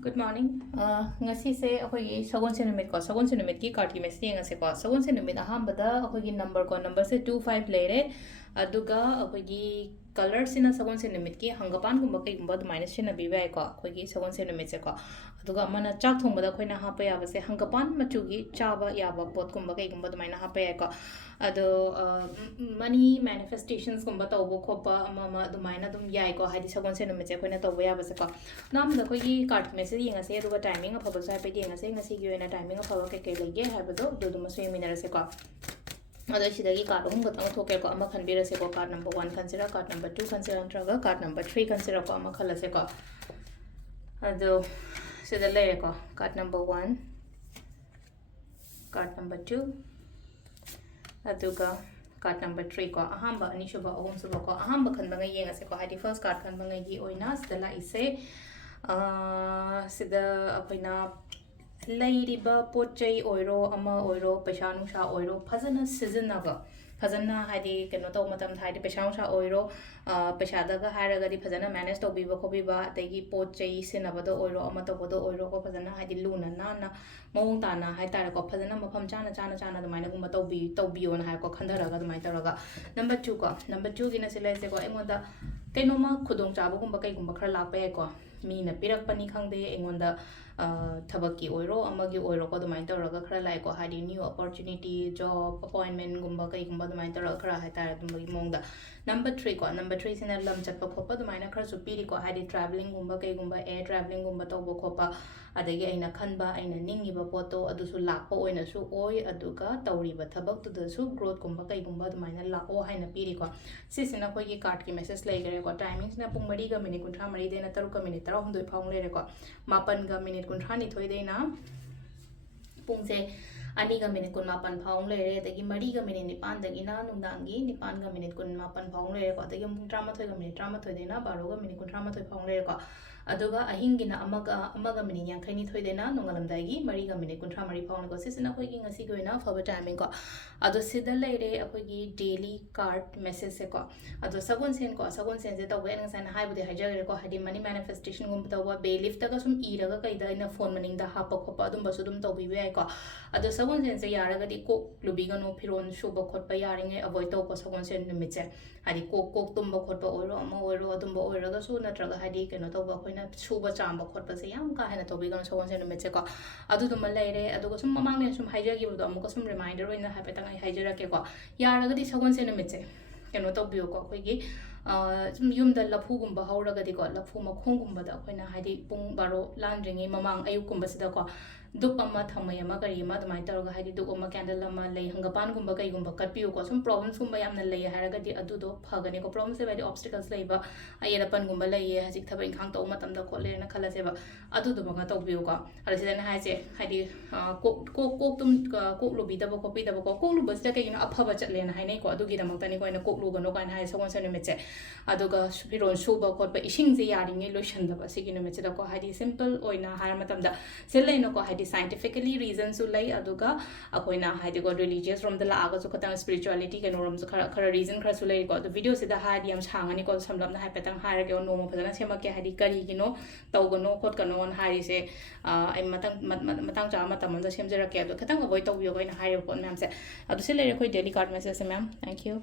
Good morning. Ngasi se akhoi sagon se numit ko sagon se numit ki card ki message ngase ko sagon se numit aham bada akhoi ki number se 25 lere aduga akhoi ki color sina sagon se numit ki hangapan gumba kai gumba minus sina bi bai ko akhoi ki sagon se numit se ko aduga mana chak thong bada khoi na ha pa ya ba se hangapan machu gi chaba ya ba pot gumba kai gumba maina ha pa ya ko ado money manifestations gumba tawbo khopa ama dumaina dum yai ko hadi sagon se numit se khoi na tawbo ya ba se ko nam da khoi ki card message yengase aduga timing afaba sai pe yengase ngasi gi oina timing afaba ke ke lege habado do dum so yemi narase ko ada sidagi card hum gatang thoke ko ama khanbira se ko card number 1 consider card number 2 consider antraga card number 3 consider ko ama khala se ko ado sida le ko card number 1 card number 2 aduga card number 3 ko ahamba ani shuba ahum suba ko ahamba khanba ngai yengase ko hadi first card khanba ngai gi oina sida ise sida akoina lairiba pochai oiro ama oiro paisa nungsa oiro phajana sizinaba phajana hadi keno to matam thai paisa nungsa oiro paisa daga haraga di phajana manage to biba khobiba tegi pochai sinaba do oiro ama to bodo oiro ko phajana hadi luna na mawung ta na hai tare ko phajana mafam chana dumaina gumba to bi on hai ko khandaraga dumai taraga number 2 ko number 2 gina silai se ko engoda kainoma khudong chaba gumba kai gumba khara lakpa ya ko Meena पिरकपनी खंगदे एंगोंदा थबकी ओइरो अमगी ओइरो को दुमाइन तौरगा खरा लाइ को हादी new opportunity job appointment गुंबा कई गुंबा दुमाइन तौरगा खरा हाइतार दुमगी मोंगदा number 3 को नंबर 3 सिना लम चटप खोपा दुमाइन खरा सुपीरी को हादी ट्रैवलिंग गुंबा कई गुंबा एयर ट्रैवलिंग गुंबा तौबो खोपा अदगी अइना खनबा अइना निंगिबा पोतो अदुसु लाकपा ओइना सु ओइ अदुगा तौरीबा थबक तुदसु ग्रोथ गुंबा कई गुंबा दुमाइन लाओ हाइना पीरी को सिसिना कोई कार्ड की मैसेज लेगरे को टाइमिंग्स ना पुंग मरी गा मिनिट कुंठा मरी देना तरुक मिनिट तरा हम दो फाउंग ले रे को मापन गा मिनिट कुंठा नि थोई देना पुंग से ani ga minute kun mapan phaung le re tagi mari ga minute nipan dagi na nungdangi nipan ga minute kun mapan phaung le re ko tagi mung drama thoi ga minute drama thoi dena 12 ga minute kun drama thoi phaung le re ko aduga ahingi na amaga minute yang khaini thoi dena nungalam dagi mari ga minute kun mari phaung ko sisina khoi gi ngasi go na phaba timing ko adu sida le re akhoi gi daily card message se ko adu sagon sen se to we nang san hai bude haja re ko hadi money manifestation gum to wa bailiff ta ga sum ira ga kai da ina phone maning da ha pa khopa dum basudum to bi we ko adu sagon sen se yara ga di ko lubi ga no phiron shuba khot pa yaring e avoid to ko sagon sen numit se hadi ko tum ba khot pa oro ama oro adum ba oro ga su na tra ga hadi ke no to ba khoina shuba cham ba khot pa se yam ka hena to bi ga sagon sen numit se ko adu dum lai re adu ga sum mamang ne sum haja gi bu do amu ko sum reminder oina ha pa tang ai haja ra ke ko yara ga di sagon sen numit se ke no to bi ko khoi gi sum yum da lafu gum ba haura ga di ko lafu ma khong gum ba da khoina hadi pung baro lang ringi mamang ayuk gum ba sida ko dup ama thamai ama kari ama dumai taraga hadi dup ama candle ama lei hangapan gumba kai gumba katpiu ko sum problems gumba yamna lei haraga di adu do phagane ko problems se badi obstacles leiba ayerapan gumba lei hajik thaba inkhang to matam da khole na khala se ba adu do banga tawbiu ko ala se na haise hadi ko tum ko lu bi da ba ko lu bas da kai na aphaba chatle na hainai ko adu gi da mangtani ko na ko lu ga no kan hai sawan se no meche adu ga piron shuba ko ba ising je yari nge lo shan da ba se gi no meche da ko hadi simple oina har matam da se lei no ko scientifically reasons su lai aduga akoina haidi go religious from the la aga so khatang spirituality ke noram so khara reason khara su lai ko the video se da hadi am changani ko samlam na ha petang hara ke no mo phadana sema ke hadi kari gino tawgo no khot ka no on hari se ai matang cha ma tamon da semjera ke adu khatang avoid to yo ko na hire ko ma'am se adu se lai ko daily card message ma'am thank you